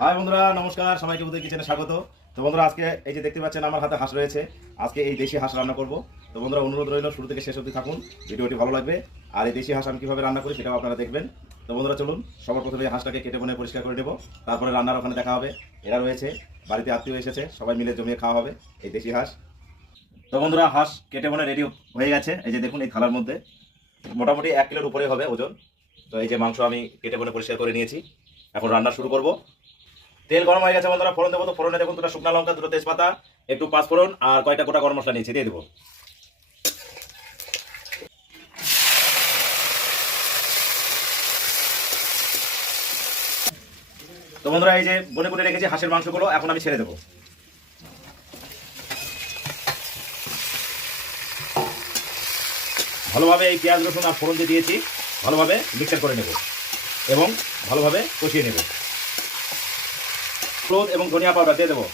High বন্ধুরা, নমস্কার। সবাইকে উদয় কিচেনে স্বাগত। তো বন্ধুরা, আজকে এই যে দেখতে পাচ্ছেন আমার হাতে হাঁস রয়েছে। আজকে এই দেশি হাঁস রান্না করব। তো বন্ধুরা, অনুরোধ রইল শুরু থেকে শেষ অবধি থাকুন, ভিডিওটি ভালো লাগবে। আর এই দেশি হাঁস আমি কীভাবে রান্না করি সেটাও আপনারা দেখবেন। তো বন্ধুরা চলুন, সবার প্রথমে এই হাঁসটাকে কেটে বনে পরিষ্কার করে নেব, তারপরে রান্নার ওখানে দেখা হবে। এরা রয়েছে, বাড়িতে আত্মীয় এসেছে, সবাই মিলে জমিয়ে খাওয়া হবে এই দেশি হাঁস। তো বন্ধুরা, হাঁস কেটে বনে রেডি হয়ে গেছে। এই যে দেখুন, এই থালার মধ্যে মোটামুটি 1 কিলোর উপরে হবে ওজন। তো এই যে মাংস আমি কেটে বনে পরিষ্কার করে নিয়েছি। এখন রান্না শুরু করব। তেল গরম হয়ে গেছে বন্ধুরা, ফোড়ন দেবো। তো ফোড়নে দেখুন, 2টা শুকনা লঙ্কা, 2টো তেজপাতা, একটু পাঁচফোড়ন আর কয়টা গোটা গরম মশলা নিয়েছি, দিয়ে দেবো। তো বন্ধুরা, এই যে বনে বনে রেখেছি হাঁসের মাংসগুলো, এখন আমি ছেড়ে দেবো। ভালোভাবে এই পেঁয়াজ রসুন আর ফোড়ন দিয়ে দিয়েছি, ভালোভাবে মিক্সার করে নেব এবং ভালোভাবে কষিয়ে নেব। হলুদ এবং ধনিয়া পাউডার দিয়ে দেবো।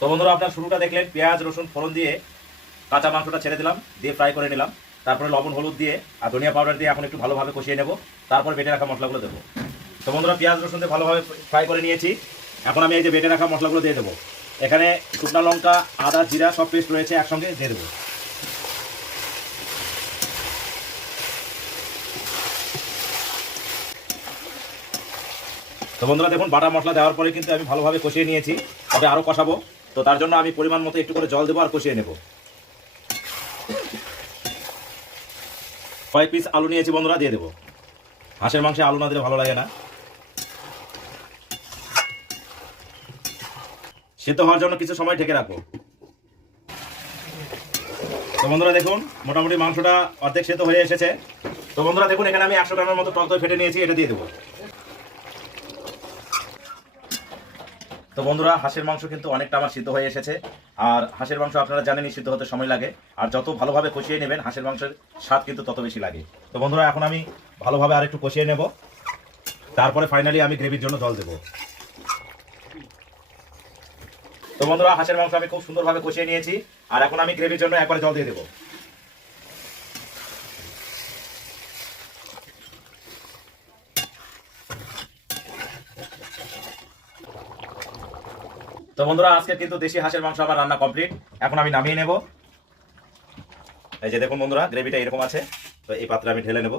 তো বন্ধুরা, আপনার শুরুটা দেখলেন, পেঁয়াজ রসুন ফোড়ন দিয়ে কাঁচা মাংসটা ছেড়ে দিলাম, দিয়ে ফ্রাই করে নিলাম। তারপরে লবণ হলুদ দিয়ে আর ধনিয়া পাউডার দিয়ে এখন একটু ভালোভাবে কষিয়ে নেব। তারপর বেটে রাখা মশলাগুলো দেবো। তো বন্ধুরা, পেঁয়াজ রসুন দিয়ে ভালোভাবে ফ্রাই করে নিয়েছি। এখন আমি এই যে বেটে রাখা মশলাগুলো দিয়ে দেবো। এখানে শুকনো লঙ্কা, আদা, জিরা সব পেস্ট রয়েছে, একসঙ্গে দিয়ে দেবো। তো বন্ধুরা দেখুন, বাটা মশলা দেওয়ার পরে কিন্তু আমি ভালোভাবে কষিয়ে নিয়েছি, তবে আরও কষাবো। তো তার জন্য আমি পরিমাণ মতো একটু করে জল দেবো আর কষিয়ে নেব। কয়েক পিস আলু নিয়েছি বন্ধুরা, দিয়ে দেবো। হাঁসের মাংসে আলু না দিলে ভালো লাগে না। সেদ্ধ হওয়ার জন্য কিছু সময় ঢেকে রাখবো। তো বন্ধুরা দেখুন, মোটামুটি মাংসটা অর্ধেক সেদ্ধ হয়ে এসেছে। তো বন্ধুরা দেখুন, এখানে আমি 100 গ্রামের মতো টক দই ফেটে নিয়েছি, এটা দিয়ে দেবো। তো বন্ধুরা, হাঁসের মাংস কিন্তু অনেকটা আমার সিদ্ধ হয়ে এসেছে। আর হাঁসের মাংস আপনারা জানেনই, সিদ্ধ হতে সময় লাগে। আর যত ভালোভাবে কষিয়ে নেবেন, হাঁসের মাংসের স্বাদ কিন্তু তত বেশি লাগে। তো বন্ধুরা, এখন আমি ভালোভাবে আরেকটু কষিয়ে নেব। তারপরে ফাইনালি আমি গ্রেভির জন্য জল দেবো। তো বন্ধুরা, হাঁসের মাংস আমি খুব সুন্দরভাবে কষিয়ে নিয়েছি। আর এখন আমি গ্রেভির জন্য একবারে জল দিয়ে দেবো। তো বন্ধুরা, আজকে কিন্তু দেশি হাঁসের মাংস আমার রান্না কমপ্লিট। এখন আমি নামিয়ে নেব। এই যে দেখুন বন্ধুরা, গ্রেভিটা এরকম আছে। তো এই পাত্রে আমি ঢেলে নেব।